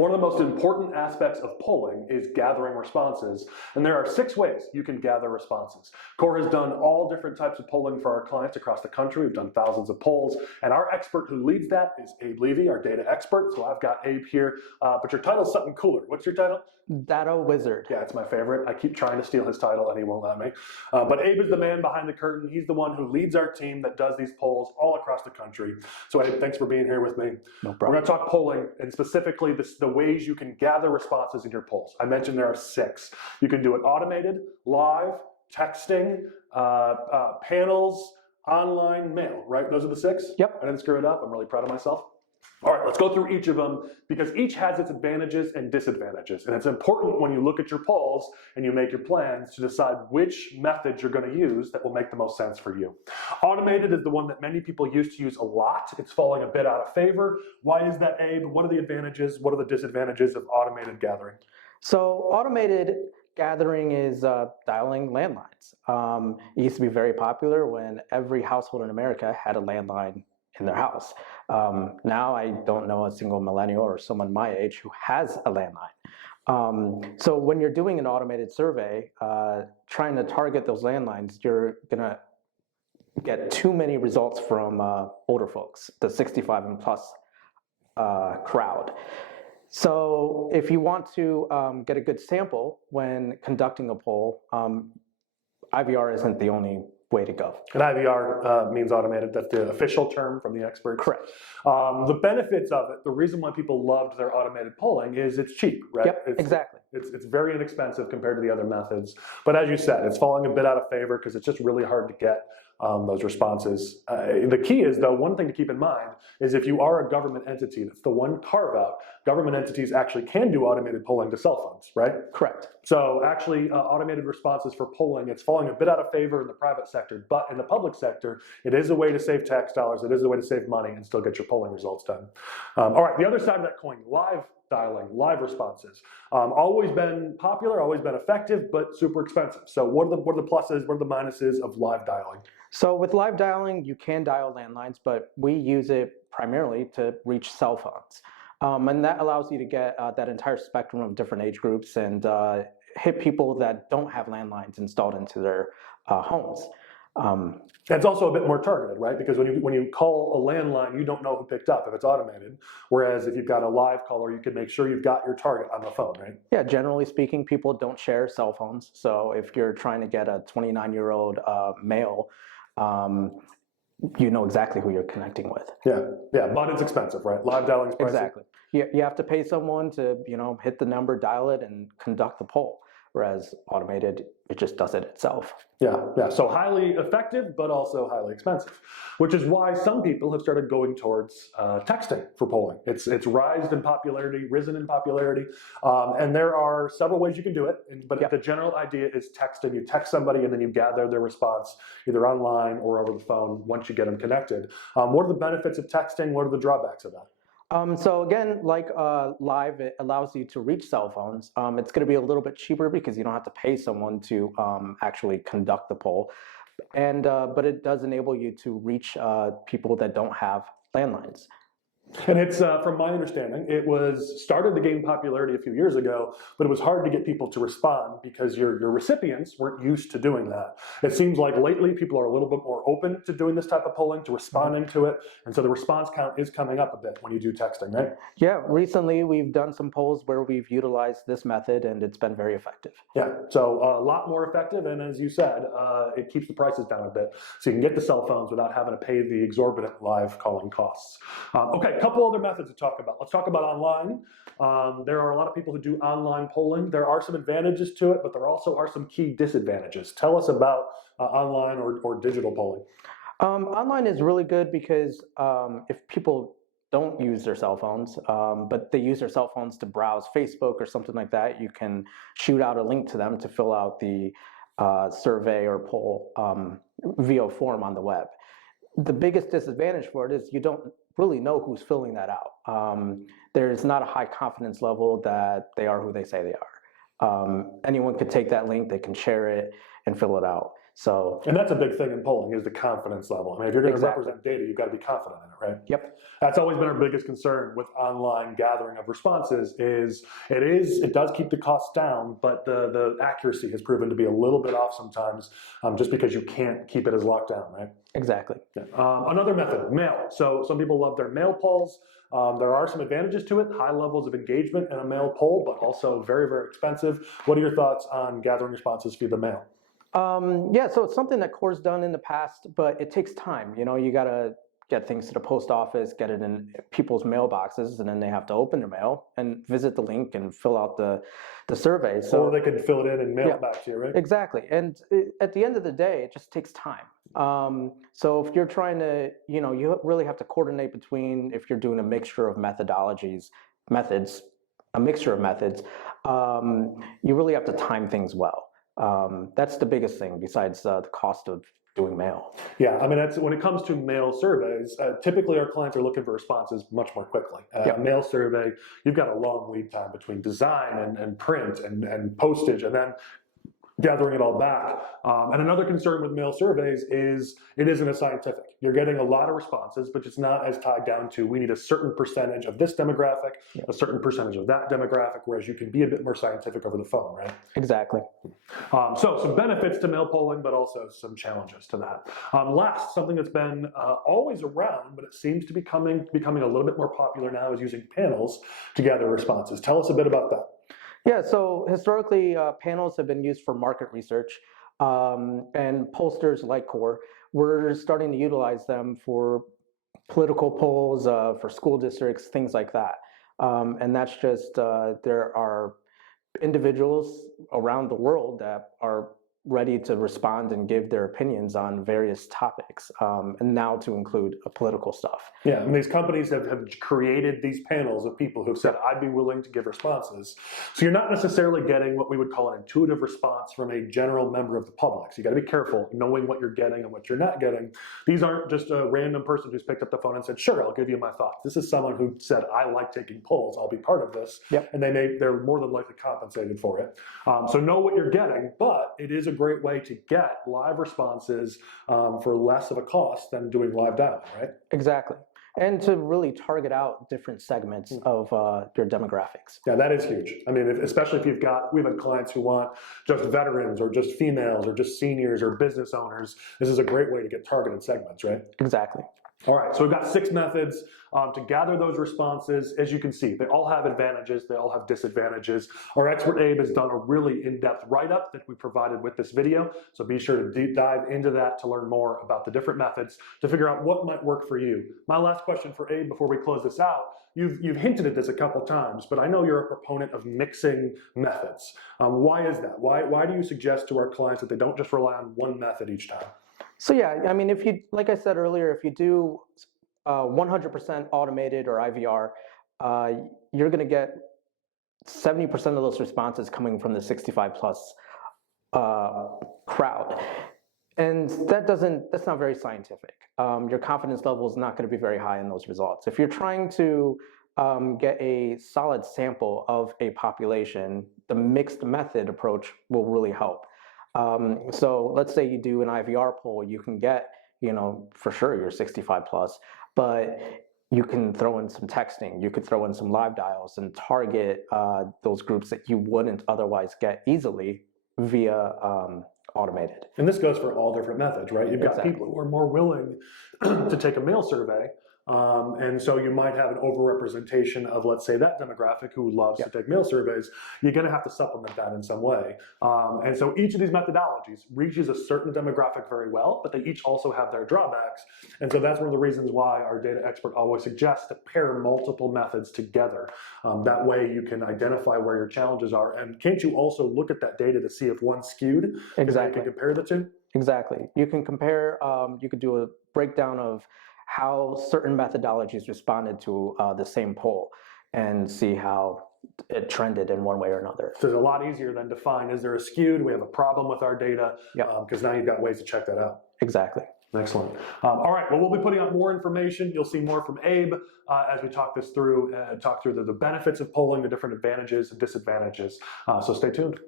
One of the most important aspects of polling is gathering responses, and there are 6 ways you can gather responses. Cor has done all different types of polling for our clients across the country. We've done thousands of polls, and our expert who leads that is Abe Levy, our data expert. So I've got Abe here, but your title's something cooler. What's your title? Data wizard. Yeah, it's my favorite. I keep trying to steal his title and he won't let me. But Abe is the man behind the curtain. He's the one who leads our team that does these polls all across the country. So Abe, thanks for being here with me. No problem. We're going to talk polling and specifically the ways you can gather responses in your polls. I mentioned there are 6. You can do it automated, live, texting, panels, online, mail, right? Those are the 6? Yep. I didn't screw it up. I'm really proud of myself. All right, let's go through each of them because each has its advantages and disadvantages. And it's important when you look at your polls and you make your plans to decide which method you're going to use that will make the most sense for you. Automated is the one that many people used to use a lot. It's falling a bit out of favor. Why is that, Abe? What are the advantages? What are the disadvantages of automated gathering? So automated gathering is dialing landlines. It used to be very popular when every household in America had a landline in their house. Now I don't know a single millennial or someone my age who has a landline. So when you're doing an automated survey, trying to target those landlines, you're gonna get too many results from older folks, the 65 and plus crowd. So if you want to get a good sample when conducting a poll, IVR isn't the only way to go. And IVR means automated. That's the official term from the experts. Correct. The benefits of it, the reason why people loved their automated polling is it's cheap, right? Yep, exactly. It's very inexpensive compared to the other methods. But as you said, it's falling a bit out of favor because it's just really hard to get those responses. The key is, though, one thing to keep in mind is if you are a government entity, that's the one carve out, government entities actually can do automated polling to cell phones, right? Correct. So actually automated responses for polling, it's falling a bit out of favor in the private sector, but in the public sector, it is a way to save tax dollars, it is a way to save money and still get your polling results done. All right, the other side of that coin, live dialing, live responses. Always been popular, always been effective, but super expensive. So what are the pluses, what are the minuses of live dialing? So with live dialing, you can dial landlines, but we use it primarily to reach cell phones. And that allows you to get that entire spectrum of different age groups and hit people that don't have landlines installed into their homes. It's also a bit more targeted, right? Because when you call a landline, you don't know who picked up if it's automated. Whereas if you've got a live caller, you can make sure you've got your target on the phone, right? Yeah, generally speaking, people don't share cell phones. So if you're trying to get a 29-year-old male, you know exactly who you're connecting with. Yeah, but it's expensive, right? Live dialing is pricey. Exactly. You have to pay someone to, hit the number, dial it, and conduct the poll. Whereas automated, it just does it itself. Yeah. So highly effective, but also highly expensive, which is why some people have started going towards texting for polling. It's risen in popularity, and there are several ways you can do it. But the general idea is texting. You text somebody, and then you gather their response either online or over the phone once you get them connected. What are the benefits of texting? What are the drawbacks of that? So again, like live, it allows you to reach cell phones. It's going to be a little bit cheaper because you don't have to pay someone to actually conduct the poll, and but it does enable you to reach people that don't have landlines. And it's, from my understanding, it was started to gain popularity a few years ago, but it was hard to get people to respond because your recipients weren't used to doing that. It seems like lately people are a little bit more open to doing this type of polling, to responding to it, and so the response count is coming up a bit when you do texting, right? Yeah, recently we've done some polls where we've utilized this method, and it's been very effective. Yeah, so a lot more effective, and as you said, it keeps the prices down a bit, so you can get the cell phones without having to pay the exorbitant live calling costs. Okay. Couple other methods to talk about. Let's talk about online. There are a lot of people who do online polling. There are some advantages to it, but there also are some key disadvantages. Tell us about online or digital polling. Online is really good because if people don't use their cell phones, but they use their cell phones to browse Facebook or something like that, you can shoot out a link to them to fill out the survey or poll via form on the web. The biggest disadvantage for it is you don't really know who's filling that out. There's not a high confidence level that they are who they say they are. Anyone could take that link, they can share it and fill it out. So, and that's a big thing in polling is the confidence level. I mean, if you're going to exactly. represent data, you've got to be confident in it, right? Yep. That's always been our biggest concern with online gathering of responses is it does keep the costs down, but the accuracy has proven to be a little bit off sometimes, just because you can't keep it as locked down, right? Exactly. Yeah. Another method, mail. So some people love their mail polls. There are some advantages to it, high levels of engagement in a mail poll, but also very, very expensive. What are your thoughts on gathering responses via the mail? Yeah, so it's something that Cor's done in the past, but it takes time. You know, you got to get things to the post office, get it in people's mailboxes, and then they have to open their mail and visit the link and fill out the survey. So Or they could fill it in and mail it back to you, right? exactly. And at the end of the day, it just takes time. So if you're trying to, you really have to coordinate between, if you're doing a mixture of methods, a mixture of methods, you really have to time things well. That's the biggest thing besides the cost of doing mail. Yeah, I mean, that's when it comes to mail surveys, typically our clients are looking for responses much more quickly. A mail survey, you've got a long lead time between design and print and postage, and then gathering it all back. And another concern with mail surveys is it isn't as scientific. You're getting a lot of responses, but it's not as tied down to we need a certain percentage of this demographic, a certain percentage of that demographic, whereas you can be a bit more scientific over the phone, right? Exactly. So some benefits to mail polling, but also some challenges to that. Last, something that's been always around, but it seems to be becoming a little bit more popular now is using panels to gather responses. Tell us a bit about that. Yeah, so historically, panels have been used for market research, and pollsters like Cor, we're starting to utilize them for political polls, for school districts, things like that. And that's just, there are individuals around the world that are ready to respond and give their opinions on various topics, and now to include political stuff. Yeah, and these companies have created these panels of people who've said, I'd be willing to give responses. So you're not necessarily getting what we would call an intuitive response from a general member of the public. So you got to be careful knowing what you're getting and what you're not getting. These aren't just a random person who's picked up the phone and said, sure, I'll give you my thoughts. This is someone who said, I like taking polls, I'll be part of this. And they're more than likely compensated for it. So know what you're getting, but it is a great way to get live responses for less of a cost than doing live dialing, right? Exactly. And to really target out different segments of your demographics. Yeah, that is huge. I mean, especially if we've had clients who want just veterans or just females or just seniors or business owners. This is a great way to get targeted segments, right? Exactly. All right, so we've got 6 methods to gather those responses. As you can see, they all have advantages, they all have disadvantages. Our expert Abe has done a really in-depth write-up that we provided with this video, so be sure to deep dive into that to learn more about the different methods to figure out what might work for you. My last question for Abe before we close this out, you've hinted at this a couple times, but I know you're a proponent of mixing methods. Why is that? Why do you suggest to our clients that they don't just rely on one method each time? So yeah, I mean, like I said earlier, if you do 100% automated or IVR, you're going to get 70% of those responses coming from the 65 plus crowd. And that's not very scientific. Your confidence level is not going to be very high in those results. If you're trying to get a solid sample of a population, the mixed method approach will really help. So let's say you do an IVR poll, you can get, for sure you're 65 plus, but you can throw in some texting, you could throw in some live dials and target those groups that you wouldn't otherwise get easily via automated. And this goes for all different methods, right? You've got people who are more willing to take a mail survey. And so you might have an overrepresentation of, let's say, that demographic who loves to take mail surveys. You're going to have to supplement that in some way. And so each of these methodologies reaches a certain demographic very well, but they each also have their drawbacks. And so that's one of the reasons why our data expert always suggests to pair multiple methods together. That way you can identify where your challenges are. And can't you also look at that data to see if one's skewed? Exactly. You can compare the two? Exactly. You can compare, you could do a breakdown of how certain methodologies responded to the same poll and see how it trended in one way or another. So it's a lot easier than to find, is there a skew? Do we have a problem with our data? Because now you've got ways to check that out. Exactly. Excellent. All right, well, we'll be putting out more information. You'll see more from Abe as we talk this through, talk through the benefits of polling, the different advantages and disadvantages. So stay tuned.